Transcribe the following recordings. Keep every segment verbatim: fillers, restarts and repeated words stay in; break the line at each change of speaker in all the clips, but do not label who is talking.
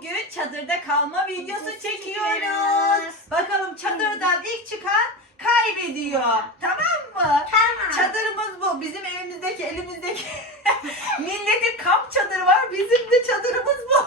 bugün çadırda kalma videosu çekiyoruz. Bakalım çadırdan ilk çıkan kaybediyor. Tamam mı?
Tamam.
Çadırımız bu. Bizim evimizdeki, elimizdeki milletin kamp çadırı var. Bizim de çadırımız bu.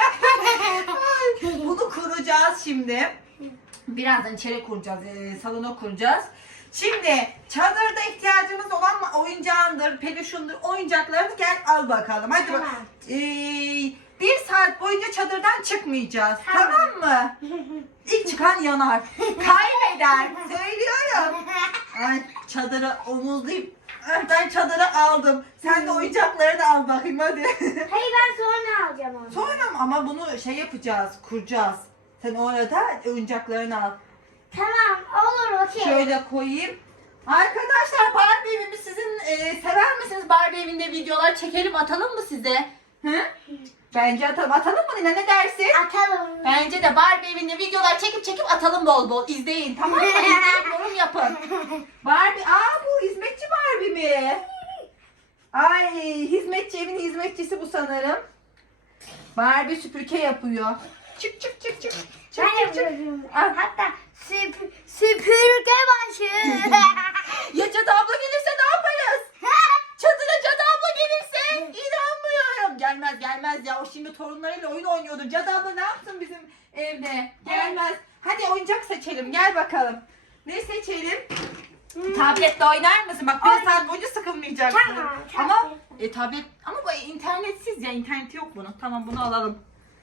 Bunu kuracağız şimdi. Birazdan içeri kuracağız, e, salona kuracağız. Şimdi çadırda ihtiyacımız olan oyuncağındır, peluşundur, oyuncaklarını gel al bakalım. Hadi
Tamam.
bak. Ee, bir saat boyunca çadırdan çıkmayacağız. Tamam,
Tamam.
mı? İlk çıkan yanar. Kaybeder. Söylüyorum. Ay, çadırı omuzlayıp ben çadırı aldım. Sen de oyuncaklarını al bakayım hadi.
Hayır, ben sonra alacağım onu.
Sonra mı? Ama bunu şey yapacağız, kuracağız. Sen orada oyuncaklarını al.
Tamam, olur, okey.
Şöyle koyayım. Arkadaşlar Barbie evimi sizin e, sever misiniz? Barbie evinde videolar çekelim, atalım mı size? Hı? Bence atalım. Atalım mı Nina, ne dersin?
Atalım.
Bence de Barbie evinde videolar çekip çekip atalım bol bol. İzleyin, tamam mı? İzleyin, yorum yapın. Barbie, aa bu hizmetçi Barbie mi? Ay, hizmetçi, evin hizmetçisi bu sanırım. Barbie süpürge yapıyor. Çık çık çık çık. Çık
Ben
çık çık.
yapıyorum.
Ah.
Hatta süp süpürge başı.
Ya Cadı abla gelirse ne yaparız? Çadıra Cadı abla gelirse inanmıyorum. Gelmez gelmez ya, o şimdi torunlarıyla oyun oynuyordur. Cadı abla ne yapsın bizim evde? Gelmez. Hadi oyuncak seçelim, gel bakalım. Ne seçelim? Tabletle oynar mısın? Bak bir saat boyunca sıkılmayacaksın.
Tamam,
Ama
tablet.
e, tablet ama bu internetsiz ya, interneti yok bunun. Tamam, bunu alalım.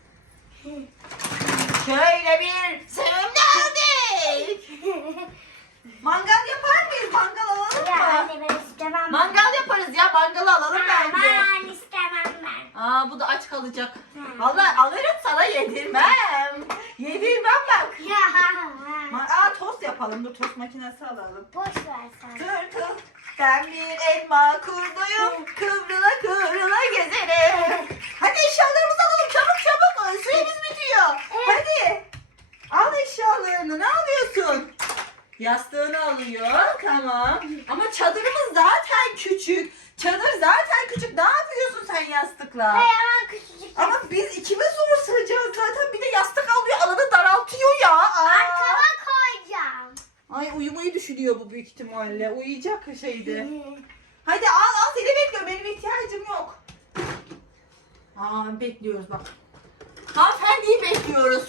Şöyle bir sevimli aldık. Mangal yapar mıyız? Mangal alalım
Ya
mı?
anne, ben istemem.
Mangal yaparız ya, mangalı alalım bence.
Ben istemem ben.
Aa, bu da aç kalacak.
Hmm.
Vallahi alırım, sana yedirmem. Yedirmem bak.
Ya.
Ma- Aa, tost yapalım. Dur, tost makinesi alalım.
Boş ver sen.
Tırtıl, ben bir elma kurduyum. Kıvrıla kıvrıla gezerim. Hadi eşyalarımızı alalım, çabuk çabuk. Süremiz bitiyor.
Evet.
Hadi. Al eşyalarını. Ne alıyorsun? Yastığını alıyor. Tamam. Ama çadırımız zaten küçük. Çadır zaten küçük. Ne yapıyorsun sen yastıkla?
Hayır, ben küçücük.
Ama biz ikimiz zor sığacağız zaten. Bir de yastık alıyor. Alanı daraltıyor ya. Aa.
Arkama koyacağım.
Ay, uyumayı düşünüyor bu büyük ihtimalle. Uyuyacak şeydi. Hadi al al, seni bekliyorum. Benim ihtiyacım yok. Aa, bekliyoruz bak. Hanımefendiyi bekliyoruz.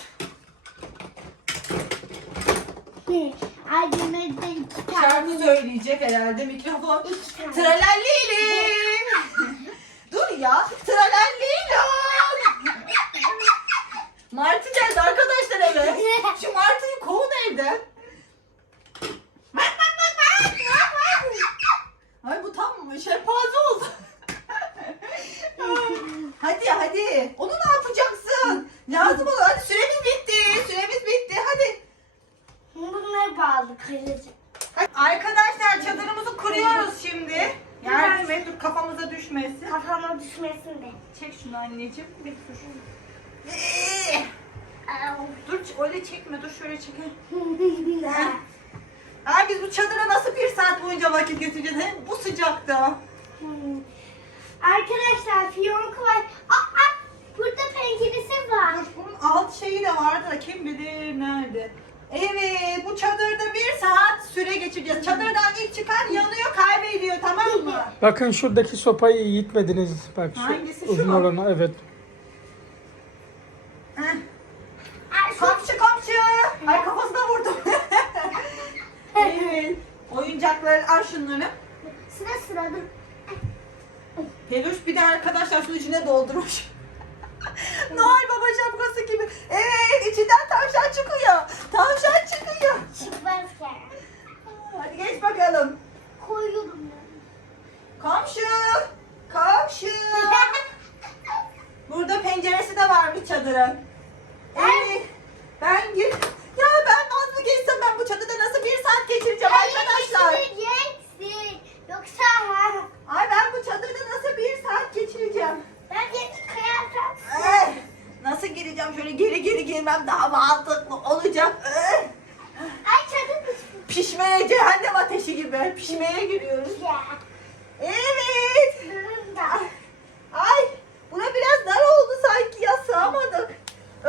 Acımızda iki tane.
Şarkı söyleyecek herhalde mikrofon.
İki tane.
Tralallili. Dur ya. Tralallilo. Martı geldi arkadaşlar eve. Şu Martı'yı kovun evden. Bak bak bak bak. Ay, bu tam şempanze oldu. Hadi hadi. Onu ne yapacaksın? Lazım olur. Hadi, süremiz bitti. Süremiz bitti. Hadi.
Bunları bağlı kırıcı.
Arkadaşlar çadırımızı kuruyoruz şimdi. Yardım et, dur kafamıza düşmesin.
Kafama düşmesin de.
Çek şunu anneciğim.
Bir dur.
Ee, Dur öyle çekme, dur şöyle çekelim. Ay, biz bu çadıra nasıl bir saat boyunca vakit geçireceğiz hem bu sıcakta.
Arkadaşlar fiyonku var. Aa, aa, burada penceresi var.
Dur, bunun alt şeyi de vardı da kim bilir nerede. Evet, bu çadırda bir saat süre geçireceğiz. Çadırdan ilk çıkan yanıyor, kaybediyor, tamam mı?
Bakın şuradaki sopayı yitmediniz. Bak şu
Hangisi, şu
uzun
mu?
olanı, evet.
Heh.
Aa, şu-
Komşu komşu. Ay, kafasına vurdum. Evet. Oyuncakları al şunları.
Sıra sıra dur.
Peluş bir de arkadaşlar su içine doldurmuş. Noel Baba şapkası gibi. Evet, içinden tavşan çıkıyor. Tavşan çıkıyor.
Çıkmaz ki.
Hadi geç bakalım.
Koyuyorum.
Komşu. Komşu. Burada penceresi de var bir çadırın. Evet. Ben gir. Ya ben nasıl geçsem, ben bu çadırda nasıl bir saat geçireceğim arkadaşlar?
Geçeceksin. Yoksa
Ay, ben bu çadırda nasıl bir saat geçireceğim?
ben geç kıyafet.
Eh, nasıl gireceğim? Şöyle geri geri girmem daha mantıklı olacak. Eh,
Ay çadır düşmüş.
Pişmeye, cehennem ateşi gibi. Pişmeye giriyoruz.
Ya.
Evet.
Durun da.
Ay, buna biraz dar oldu sanki ya, sığamadık.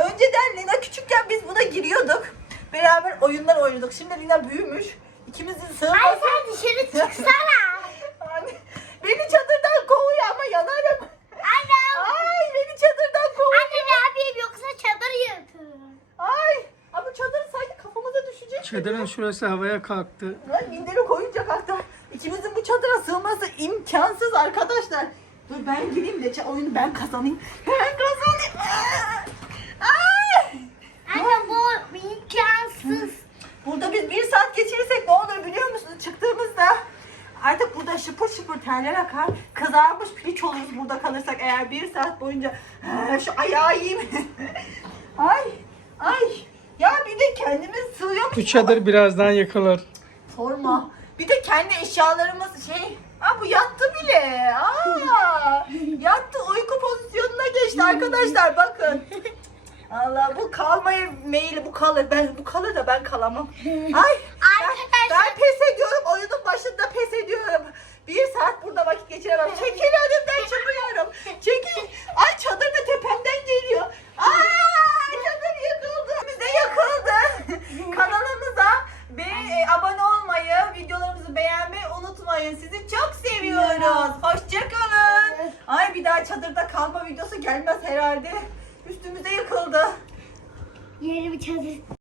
oyunlar oynadık. Şimdi Lina büyümüş. İkimizin
Ay
sığması.
sen dışarı çıksana.
Anne, beni çadırdan kovuyor ama yanarım.
Anne.
Ay beni çadırdan kovuyor.
Anne ne yapayım yoksa çadır yırtırım.
Ay ama çadır sanki kafamıza düşecek.
Çadırın şurası havaya kalktı.
Ay minderi koyunca hatta ikimizin bu çadıra sığması imkansız arkadaşlar. Dur ben gireyim de ça- oyunu ben kazanayım. Ben kazanayım. Ay.
Anne bu imkansız.
Burada biz bir saat geçirirsek ne olur biliyor musunuz? Çıktığımızda artık burada şıpır şıpır terler akar. Kızarmış piliç oluruz burada kalırsak eğer bir saat boyunca. Ha, şu ayağı yiyeyim. Ay ay. Ya bir de kendimiz sığıyor.
Bu çadır birazdan yıkılır.
Sorma. Bir de kendi eşyalarımız şey. Aa bu yattı bile. Aa, yattı uyku pozisyonuna geçti arkadaşlar bakın. Allah bu kalmayı meyili bu kalır. Ben bu kalır da ben kalamam. Ay ben,
Arkadaşlar-
ben pes ediyorum. Oyunun başında pes ediyorum. Bir saat burada vakit geçiremem. Çekil önümden çıkıyorum. Çekil. Ay çadır da tepemden geliyor. Ay çadır yıkıldı. Bize yakıldı. Kanalımıza ve e, abone olmayı, videolarımızı beğenmeyi unutmayın. Sizi çok seviyoruz. Hoşçakalın. Ay bir daha çadırda kalma videosu gelmez herhalde. Üstümüze yıkıldı.
Yeni bir çadır.